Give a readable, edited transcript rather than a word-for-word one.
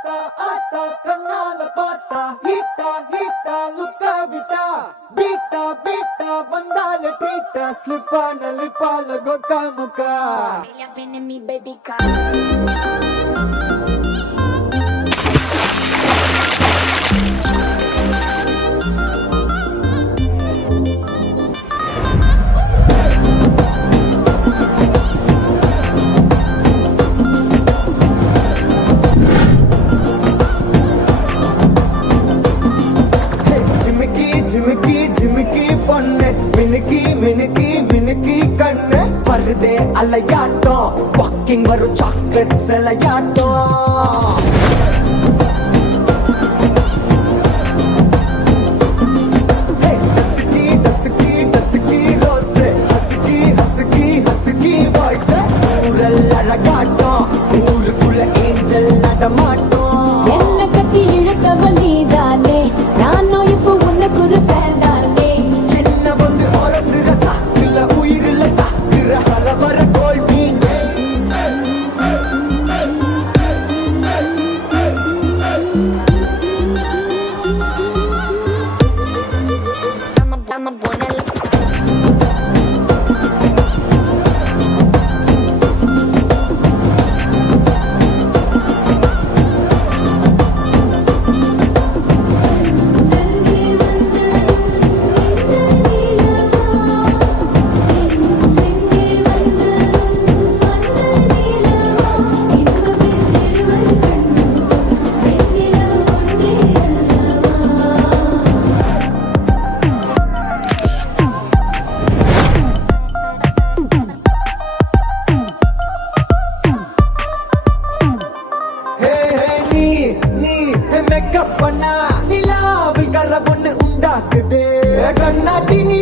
ஆத்தா ஆத்தா கண்ணால பார்த்தா ஹீட்டா ஹீட்டா லுக்கா விட்டா பீட்டா பீட்டா வந்தால ட்ரீட்டா ஸ்லிப்பான லிப்பால கொக்கா முக்கா me, baby, come. ஜிமிக்கி ஜிமிக்கி ஜிமிக்கி பொண்ணு மினுக்கி மினுக்கி மினுக்கி கண்ணு வருதே அலையாட்டம் வாக்கிங் வரும் சாக்லேட் சிலையாட்டம் டசுக்கி டசுக்கி டசுக்கி ரோஸ் ஹசுக்கி ஹசுக்கி ஹசுக்கி வாய்ஸ் ஊரல் அழகாட்டம் ஊருக்குள்ள ஏஞ்சல் நடமாட்டம் என்ன கட்டி இழுத்தவன் நீதானே நானும் இப்போ உனக்கு ஒரு ஃபேன் தானே என்ன வந்து ஒரசுற சாக்குல உயிரில தாக்குற கலவர கோல் மீன் I'm a buena. மேக்கப் பண்ணா நிலாவில் கர பொண்ணு உண்டாக்குது கண்ணாட்டி நீ